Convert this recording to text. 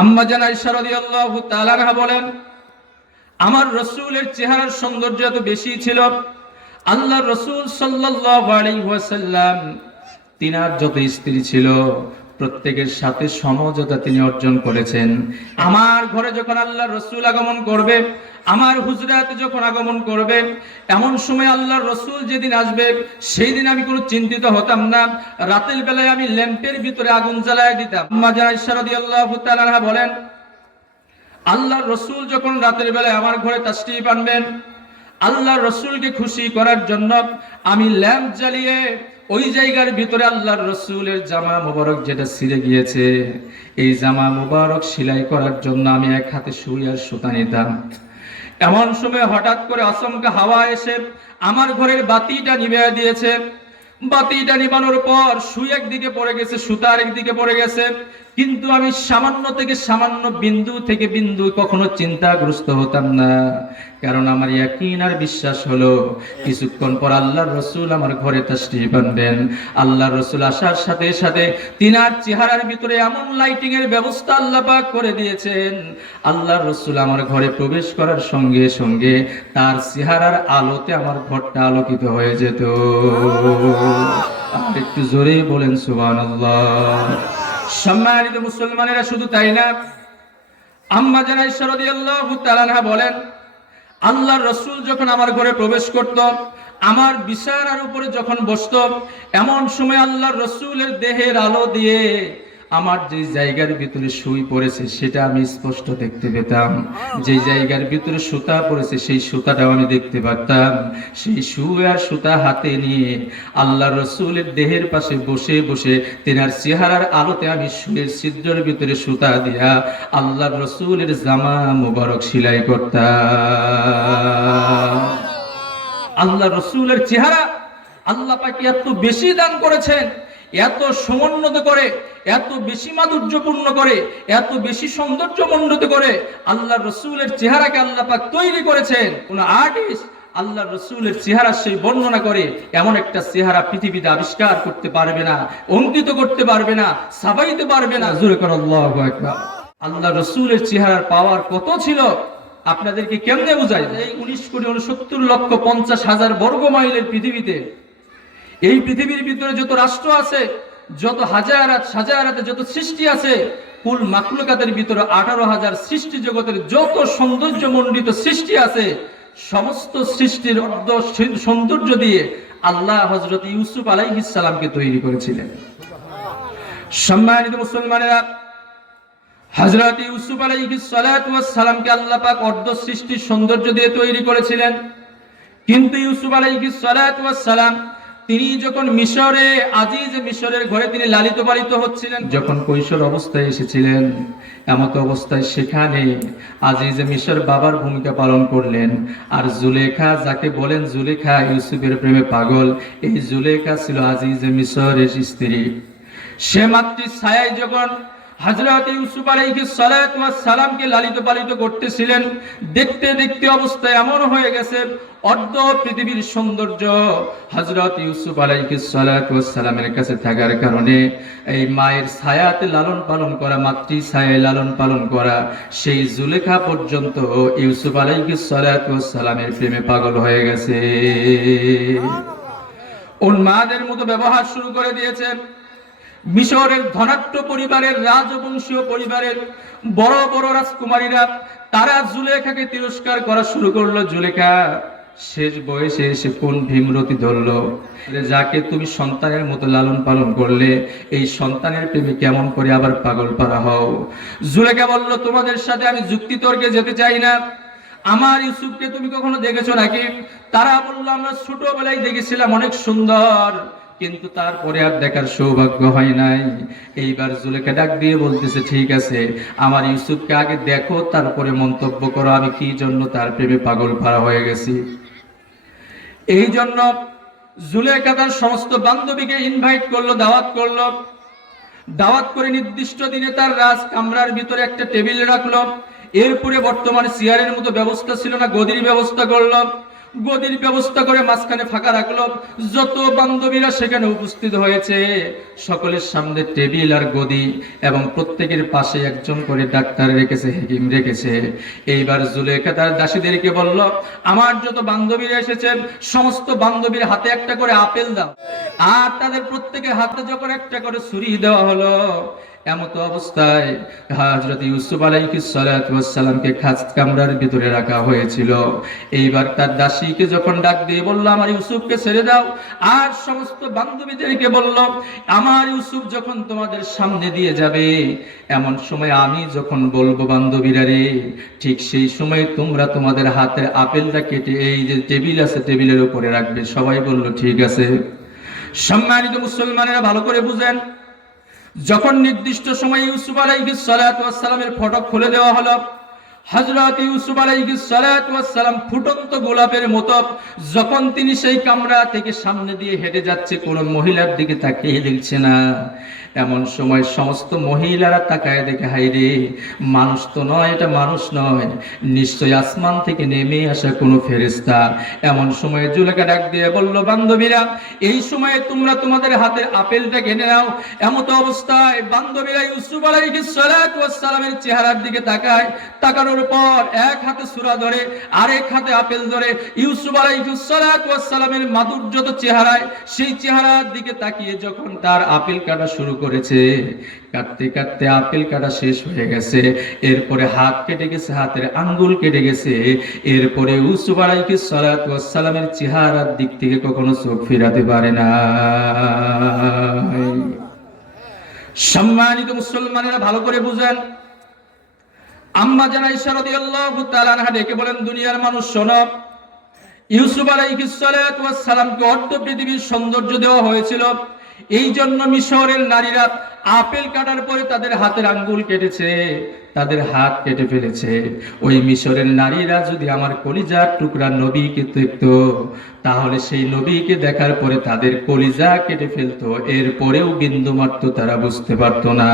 আম্মা জান আয়েশা রাদিয়াল্লাহু তাআলা বলেন, আমার রসুলের চেহারার সৌন্দর্য এত বেশি ছিল আল্লাহ রসুল সাল্লাহ ওয়াসাল্লাম তিনার যত স্ত্রী ছিল প্রত্যেকের সাথে সমঝোতা তিনি অর্জন করেছেন। আমার ঘরে যখন আল্লাহ রসুল আগমন করবে, আমার হুজরাতে যখন আগমন করবে, এমন সময় আল্লাহ রসুল যেদিন আসবে সেই দিন আমি কোনো চিন্তিত হতাম না। রাতের বেলায় আমি ল্যাম্পের ভিতরে আগুন জ্বালায় দিতাম। বলেন আল্লাহ রসুল যখন রাতের বেলায় আমার ঘরে তাস্টি আনবেন আল্লাহ রসুলকে খুশি করার জন্য আমি ল্যাম্প জ্বালিয়ে ওই জায়গার ভিতরে আল্লাহর রসুলের জামা মোবারক যেটা ছিঁড়ে গিয়েছে, এই জামা মোবারক সেলাই করার জন্য আমি এক হাতে সুই আর সুতা নিতাম। এমন সময় হঠাৎ করে আচমকা হাওয়া এসে আমার ঘরের বাতিটা নিবে দিয়েছে। বাতিটা নিবানোর পর সুই একদিকে পড়ে গেছে, সুতা আরেকদিকে পড়ে গেছে। কিন্তু আমি সামান্য থেকে সামান্য বিন্দু থেকে বিন্দু কখনো চিন্তাগ্রস্ত হতাম না। কারণ আমার ইয়াকিন আর বিশ্বাস হলো, কিছুক্ষণ পর আল্লাহর রসুল আমার ঘরে তাশরিফ আনবেন। আল্লাহর রসুল আসার সাথে সাথে তিনার চেহারার ভিতরে এমন লাইটিং এর ব্যবস্থা আল্লাহ পাক করে দিয়েছেন। আল্লাহর রসুল আমার ঘরে প্রবেশ করার সঙ্গে সঙ্গে তার চেহারার আলোতে আমার ঘরটা আলোকিত হয়ে যেত। আর একটু জোরে বলেন, সুবহানাল্লাহ। সম্মানিত মুসলমানেরা শুধু তাই না, আম্মা জানা সরদি আল্লাহ বলেন, আল্লাহর রসুল যখন আমার ঘরে প্রবেশ করত, আমার বিছানার উপরে যখন বসত, এমন সময় আল্লাহর রসুলের দেহের আলো দিয়ে আমার যে জায়গার ভিতরে সুই পড়েছে, সেটা আমি স্পষ্ট দেখতে পেতাম। যে জায়গার ভিতরে সুতা পড়েছে, সেই সুতাটাও আমি দেখতে পারতাম। সেই সুই আর সুতা হাতে নিয়ে আল্লাহ রসুলের দেহের পাশে বসে বসে তেনার চেহারার আলোতে আমি সুয়ের ছিদ্রের ভিতরে সুতা দিয়া আল্লাহ রসুলের জামা মুবারক সেলাই করতাম। আল্লাহ রসুলের চেহারা আল্লাহ পাকে এত বেশি দান করেছেন। এত সমুন্নত করে, এত বেশি মাধুর্যপূর্ণ করে, এত বেশি সৌন্দর্য মণ্ডিত করে আল্লাহ রসুলের চেহারাকে আল্লাহ পাক তৈরি করেছেন। কোন আর্টিস্ট আল্লাহ রসুলের চেহারা সেই বর্ণনা করে, এমন একটা চেহারা পৃথিবীতে আবিষ্কার করতে পারবে না, অঙ্কিত করতে পারবে না সাবাইতে পারবে না। জোরে কর আল্লাহ আল্লাহ রসুলের চেহারার পাওয়ার কত ছিল? আপনাদেরকে কেমনে বোঝাই এই উনিশ কোটি উনসত্তর লক্ষ পঞ্চাশ হাজার বর্গ মাইলের পৃথিবীতে এই পৃথিবীর ভিতরে যত রাষ্ট্র আছে, যত হাজারাত হাজারাতে যত সৃষ্টি আছে, কুল মাকলুকাতের ভিতরে আঠারো হাজার সৃষ্টি জগতের যত সৌন্দর্য মণ্ডিত সৃষ্টি আছে, সমস্ত সৃষ্টির অর্ধ সৌন্দর্য দিয়ে আল্লাহ হজরত ইউসুফ আলাইহিসালামকে তৈরি করেছিলেন। সম্মানিত মুসলমানেরা হজরত ইউসুফ আলাইহিসালামকে আল্লাহ পাক অর্ধ সৃষ্টির সৌন্দর্য দিয়ে তৈরি করেছিলেন। কিন্তু ইউসুফ আলাইহিসালাম তিনি যখন মিশরে, আজিজ মিশরের ঘরে তিনি লালিত পালিত হচ্ছিলেন। যখন কৈশোর অবস্থায় এসেছিলেন, এমত অবস্থায় সেখানে আজিজ মিশর বাবার ভূমিকা পালন করলেন। আর জুলেখা যাকে বলেন জুলেখা ইউসুফের প্রেমে পাগল, এই জুলেখা ছিল আজিজ মিশরের স্ত্রী। সে মাতৃ ছায় যখন হজরত ইউসুফ ওয়াস সালামকে লালিত পালিত করতেছিলেন। দেখতে দেখতে অবস্থা এমন হয়ে গেছে অর্ধ পৃথিবীর সৌন্দর্য হজরত ইউসুফ ওয়াস সালামের কাছে থাকার কারণে এই মায়ের ছায়াতে লালন পালন করা মাতৃ ছায়ায় লালন পালন করা সেই জুলেখা পর্যন্ত ইউসুফ ওয়াস সালামের প্রেমে পাগল হয়ে গেছে। উন্মাদের মতো ব্যবহার শুরু করে দিয়েছে মিশরের ধনাট্য পরিবারের রাজবংশীয় পরিবারের বড় বড় রাজকুমারীরা তারা জুলেখাকে তিরস্কার করা শুরু করল। জুলেখা, শেষ বয়সে এসে কোন ভীমরতি ধরল? যাকে তুমি সন্তানের মতো লালন পালন করলে, এই সন্তানের প্রেমে কেমন করে আবার পাগল পারা হও? জুলেখা বলল, তোমাদের সাথে আমি যুক্তি তর্কে যেতে চাই না। আমার ইউসুফকে তুমি কখনো দেখেছ নাকি? তারা বলল, আমরা ছোটবেলায় দেখেছিলাম, অনেক সুন্দর। কিন্তু তারপরে আর দেখার সৌভাগ্য হয় নাই। এইবার জুলেখা ডাক দিয়ে বলতেছে, ঠিক আছে, আমার ইউসুফকে আগে দেখো, তারপরে মন্তব্য করো, আমি কি জন্য তার প্রেমে পাগল পারা হয়ে গেছি? এই জন্য জুলেখা তার সমস্ত বান্ধবীকে ইনভাইট করল, দাওয়াত করল। দাওয়াত করে নির্দিষ্ট দিনে তার রাজ কামরার ভিতরে একটা টেবিল রাখল। এরপরে বর্তমানে চেয়ারের মতো ব্যবস্থা ছিল না, গদির ব্যবস্থা করল। গদির ব্যবস্থা করে মাঝখানে ফাঁকা রাখল। যত বান্ধবীরা সেখানে উপস্থিত হয়েছে, সকলের সামনে টেবিল আর গদি এবং প্রত্যেকের পাশে একজন করে ডাক্তার রেখেছে, হেকিম রেখেছে। এইবার জুলেখা তার দাসীদেরকে বলল, আমার যত বান্ধবীরা এসেছেন, সমস্ত বান্ধবীর হাতে একটা করে আপেল দাও। আর তাদের প্রত্যেকের হাতে যখন একটা করে ছুরি দেওয়া হলো এমত অবস্থায় হযরত ইউসুফ খাস কামরার ভিতরে রাখা হয়েছিল। এইবার তার দাসীকে যখন ডাক দিয়ে আমার ইউসুফকে ছেড়ে দাও। আর সমস্ত বান্ধবীদেরকে বলল, আমার ইউসুফ যখন তোমাদের সামনে দিয়ে যাবে, এমন সময় আমি যখন বলব, বান্ধবীরা রে, ঠিক সেই সময় তোমরা তোমাদের হাতের আপেলটা কেটে, এই যে টেবিল আছে, টেবিলের উপরে রাখবে। সবাই বলল, ঠিক আছে। সম্মানিত মুসলমানেরা ভালো করে বুঝেন যখন নির্দিষ্ট সময় ইউসুফ আলাইহিস সালামের ফটক খুলে দেওয়া হলো হযরত ইউসুফ আলাইহিস সালাতু ওয়াস সালাম ফুটন্ত গোলাপের মতো যখন তিনি সেই কামরা থেকে সামনে দিয়ে হেঁটে যাচ্ছে, কোনো মহিলার দিকে তাকিয়ে দেখছে না। এমন সময় সমস্ত মহিলারা তাকায় দেখে হাই রে, মানুষ তো নয়, এটা মানুষ নয়। নিশ্চয় আসমান থেকে নেমে আসা কোনো ফেরেস্তা এমন সময় জুলেখা ডাক দিয়ে বলল, বান্ধবীরা, এই সময়ে তোমরা তোমাদের হাতের আপেলটা ঘেনে নাও। এমত অবস্থায় বান্ধবীরা ইউসুফ সালামের চেহারার দিকে তাকায়, তাকানোর পর এক হাতে সূরা ধরে আরেক হাতে আপেল ধরে। ইউসুফ ওয়াস সালামের মাধুর্যত চেহারায় সেই চেহারার দিকে তাকিয়ে যখন তার আপেল কাটা শুরু করেছে কাটতে কাটতে আপেল কাটা শেষ হয়ে গেছে। এরপরে হাত কেটে গেছে হাতের আঙ্গুল কেটে গেছে। এরপরে ইউসুফ আলাইহিস সালামের চেহারার দিক থেকে কখনো চোখ ফেরাতে পারে না। সম্মানিত মুসলমানেরা ভালো করে বুঝেন। আম্মা জানা ইসা রাদিয়াল্লাহু তাআলা আনহা ডেকে বলেন, দুনিয়ার মানুষ, শোনো, ইউসুফ আলাইহিস সালাতু ওয়াস সালামকে অর্ধ পৃথিবীর সৌন্দর্য দেওয়া হয়েছিল। এই জন্য মিশরের নারীরা আপেল কাটার পরে তাদের হাতের আঙ্গুল কেটেছে, তাদের হাত কেটে ফেলেছে। ওই মিশরের নারীরা যদি আমার কলিজার টুকরা নবীকে দেখতো, তাহলে সেই নবীকে দেখার পরে তাদের কলিজা কেটে ফেলতো। এরপরেও বিন্দুমাত্র তারা বুঝতে পারতো না।